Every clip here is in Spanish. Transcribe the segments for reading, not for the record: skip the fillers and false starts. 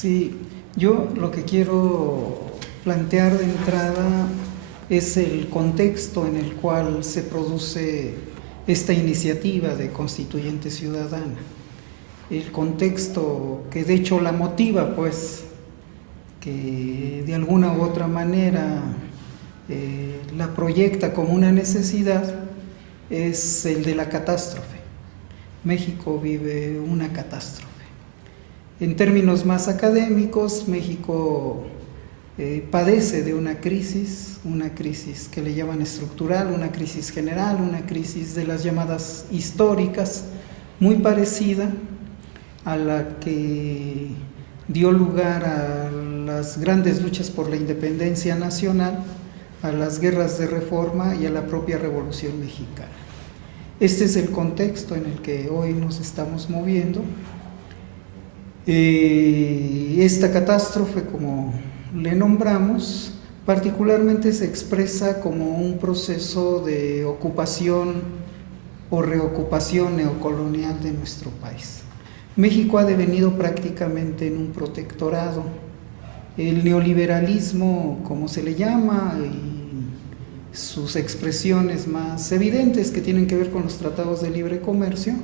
Sí, yo lo que quiero plantear de entrada es el contexto en el cual se produce esta iniciativa de constituyente ciudadana. El contexto que de hecho la motiva, pues, que de alguna u otra manera la proyecta como una necesidad, es el de la catástrofe. México vive una catástrofe. En términos más académicos, México padece de una crisis que le llaman estructural, una crisis general, una crisis de las llamadas históricas, muy parecida a la que dio lugar a las grandes luchas por la independencia nacional, a las guerras de reforma y a la propia Revolución Mexicana. Este es el contexto en el que hoy nos estamos moviendo. Esta catástrofe, como le nombramos, particularmente se expresa como un proceso de ocupación o reocupación neocolonial de nuestro país. México ha devenido prácticamente en un protectorado. El neoliberalismo, como se le llama, y sus expresiones más evidentes que tienen que ver con los tratados de libre comercio,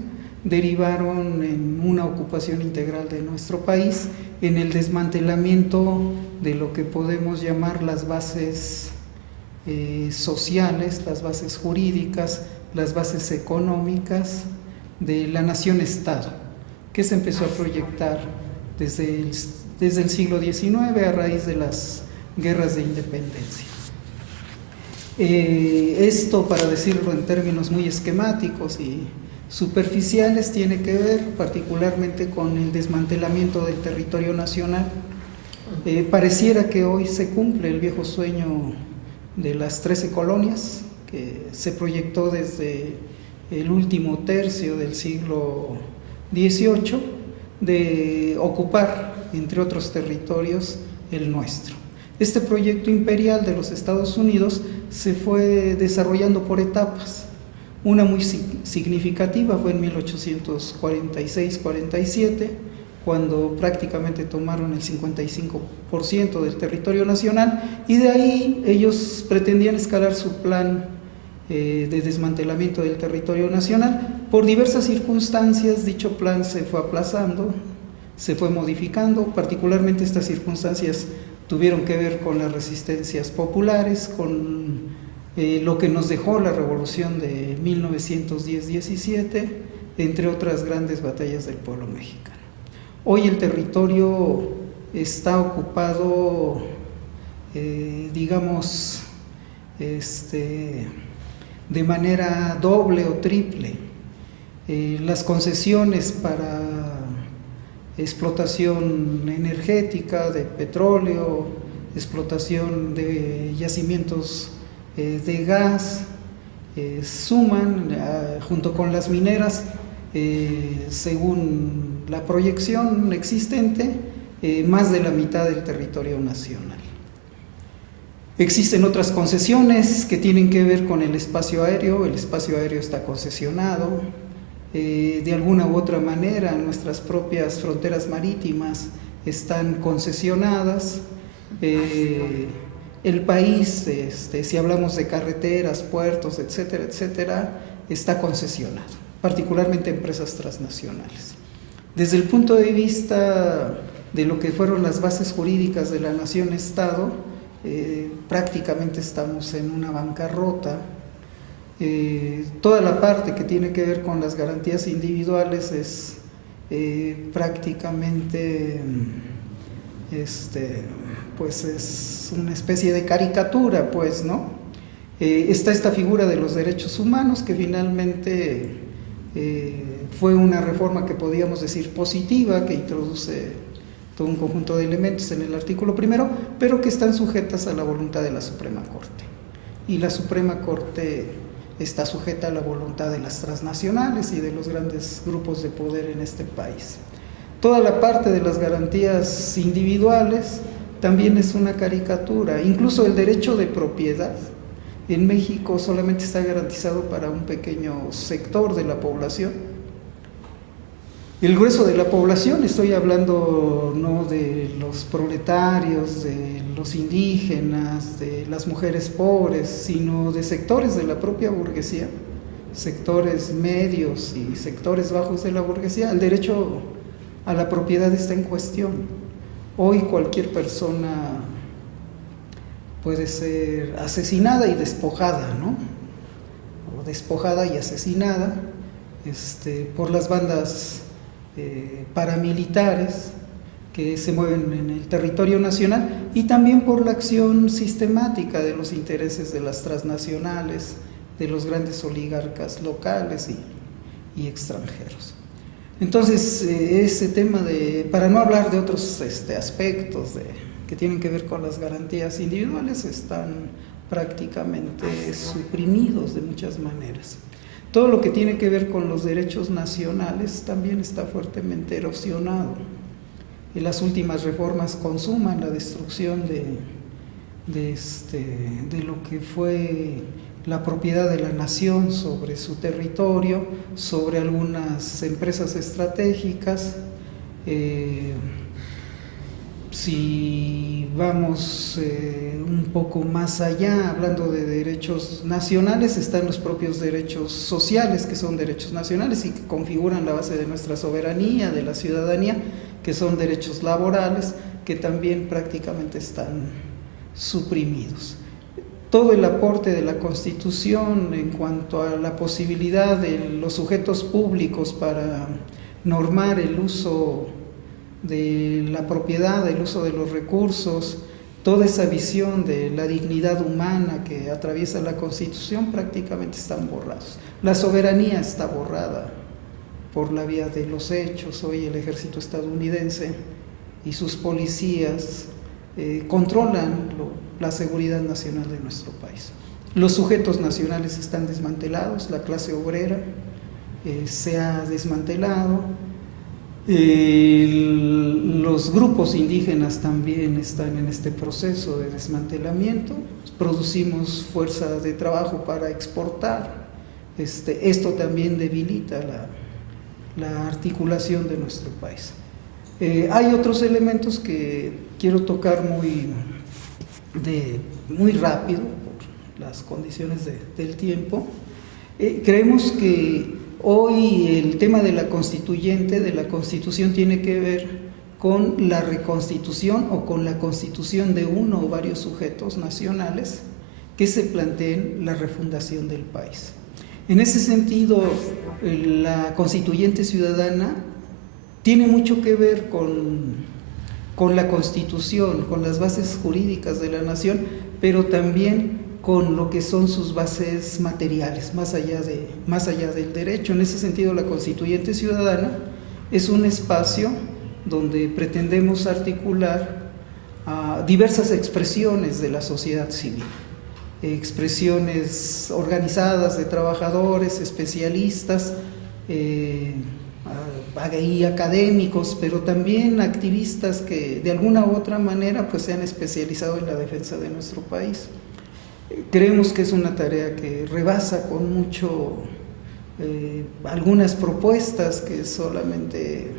derivaron en una ocupación integral de nuestro país, en el desmantelamiento de lo que podemos llamar las bases sociales, las bases jurídicas, las bases económicas de la nación-estado, que se empezó a proyectar desde el siglo XIX a raíz de las guerras de independencia. Esto, para decirlo en términos muy esquemáticos y superficiales, tiene que ver particularmente con el desmantelamiento del territorio nacional. Pareciera que hoy se cumple el viejo sueño de las 13 colonias, que se proyectó desde el último tercio del siglo XVIII, de ocupar, entre otros territorios, el nuestro. Este proyecto imperial de los Estados Unidos se fue desarrollando por etapas. Una muy significativa fue en 1846-47, cuando prácticamente tomaron el 55% del territorio nacional, y de ahí ellos pretendían escalar su plan de desmantelamiento del territorio nacional. Por diversas circunstancias, dicho plan se fue aplazando, se fue modificando. Particularmente estas circunstancias tuvieron que ver con las resistencias populares, con lo que nos dejó la revolución de 1910-17, entre otras grandes batallas del pueblo mexicano. Hoy el territorio está ocupado, digamos, de manera doble o triple. Las concesiones para explotación energética de petróleo, explotación de yacimientos de gas, suman, junto con las mineras, según la proyección existente, más de la mitad del territorio nacional. Existen otras concesiones que tienen que ver con el espacio aéreo está concesionado. De alguna u otra manera, nuestras propias fronteras marítimas están concesionadas. El país, si hablamos de carreteras, puertos, etcétera, etcétera, está concesionado, particularmente empresas transnacionales. Desde el punto de vista de lo que fueron las bases jurídicas de la nación-estado, prácticamente estamos en una bancarrota. Toda la parte que tiene que ver con las garantías individuales es prácticamente pues es una especie de caricatura, pues, ¿no? Está esta figura de los derechos humanos, que finalmente fue una reforma que podíamos decir positiva, que introduce todo un conjunto de elementos en el artículo primero, pero que están sujetas a la voluntad de la Suprema Corte. Y la Suprema Corte está sujeta a la voluntad de las transnacionales y de los grandes grupos de poder en este país. Toda la parte de las garantías individuales también es una caricatura. Incluso el derecho de propiedad en México solamente está garantizado para un pequeño sector de la población. el grueso de la población, estoy hablando no de los proletarios, de los indígenas, de las mujeres pobres, sino de sectores de la propia burguesía, sectores medios y sectores bajos de la burguesía, el derecho a la propiedad está en cuestión. Hoy cualquier persona puede ser asesinada y despojada, ¿no? O despojada y asesinada por las bandas paramilitares que se mueven en el territorio nacional, y también por la acción sistemática de los intereses de las transnacionales, de los grandes oligarcas locales y extranjeros. Entonces, ese tema para no hablar de otros aspectos que tienen que ver con las garantías individuales, están prácticamente suprimidos de muchas maneras. Todo lo que tiene que ver con los derechos nacionales también está fuertemente erosionado. Y las últimas reformas consuman la destrucción de lo que fue la propiedad de la nación sobre su territorio, sobre algunas empresas estratégicas. Si vamos un poco más allá, hablando de derechos nacionales, están los propios derechos sociales, que son derechos nacionales y que configuran la base de nuestra soberanía, de la ciudadanía, que son derechos laborales, que también prácticamente están suprimidos. Todo el aporte de la Constitución en cuanto a la posibilidad de los sujetos públicos para normar el uso de la propiedad, el uso de los recursos, toda esa visión de la dignidad humana que atraviesa la Constitución prácticamente están borrados. La soberanía está borrada por la vía de los hechos. Hoy el ejército estadounidense y sus policías controlan la seguridad nacional de nuestro país. Los sujetos nacionales están desmantelados, la clase obrera se ha desmantelado, los grupos indígenas también están en este proceso de desmantelamiento. Producimos fuerza de trabajo para exportar. Esto también debilita la articulación de nuestro país. Hay otros elementos que quiero tocar muy rápido por las condiciones del tiempo. Creemos que hoy el tema de la constituyente, de la constitución, tiene que ver con la reconstitución o con la constitución de uno o varios sujetos nacionales que se planteen la refundación del país. En ese sentido, la constituyente ciudadana tiene mucho que ver con la Constitución, con las bases jurídicas de la nación, pero también con lo que son sus bases materiales, más allá del derecho. En ese sentido, la Constituyente Ciudadana es un espacio donde pretendemos articular diversas expresiones de la sociedad civil, expresiones organizadas de trabajadores, especialistas, y académicos, pero también activistas que de alguna u otra manera pues se han especializado en la defensa de nuestro país. Creemos que es una tarea que rebasa con mucho algunas propuestas que solamente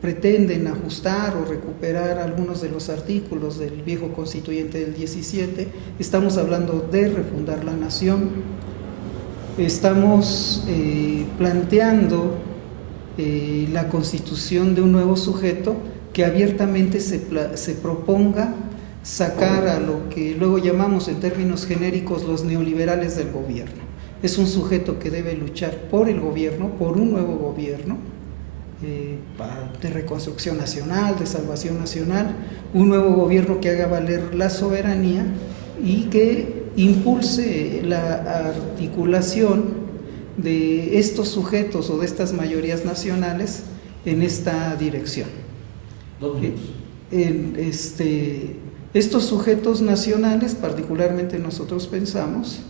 pretenden ajustar o recuperar algunos de los artículos del viejo constituyente del 17. Estamos hablando de refundar la nación. Estamos planteando la constitución de un nuevo sujeto que abiertamente se proponga sacar a lo que luego llamamos en términos genéricos los neoliberales del gobierno. Es un sujeto que debe luchar por el gobierno, por un nuevo gobierno de reconstrucción nacional, de salvación nacional, un nuevo gobierno que haga valer la soberanía y que impulse la articulación de estos sujetos o de estas mayorías nacionales en esta dirección. Estos sujetos nacionales, particularmente nosotros pensamos,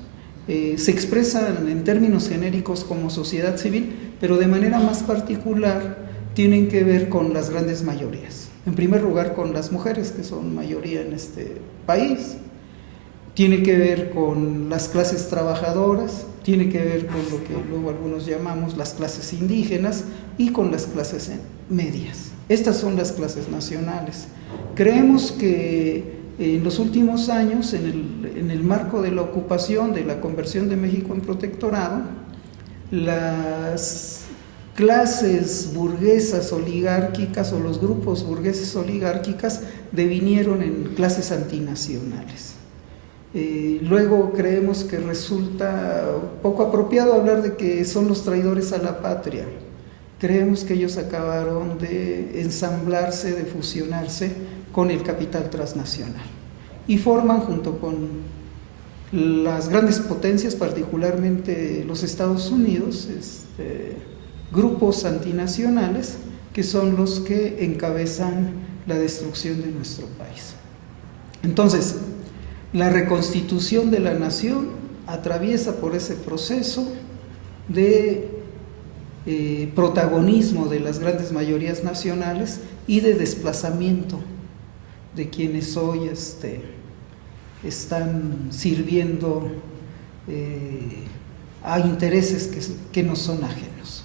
se expresan en términos genéricos como sociedad civil, pero de manera más particular tienen que ver con las grandes mayorías. En primer lugar, con las mujeres, que son mayoría en este país. Tiene que ver con las clases trabajadoras, tiene que ver con lo que luego algunos llamamos las clases indígenas, y con las clases medias. Estas son las clases nacionales. Creemos que en los últimos años, en el marco de la ocupación, de la conversión de México en protectorado, las clases burguesas oligárquicas o los grupos burgueses oligárquicas devinieron en clases antinacionales. Luego creemos que resulta poco apropiado hablar de que son los traidores a la patria. Creemos que ellos acabaron de ensamblarse, de fusionarse con el capital transnacional y forman, junto con las grandes potencias, particularmente los Estados Unidos, grupos antinacionales que son los que encabezan la destrucción de nuestro país. Entonces, la reconstitución de la nación atraviesa por ese proceso de protagonismo de las grandes mayorías nacionales y de desplazamiento de quienes hoy están sirviendo a intereses que nos son ajenos.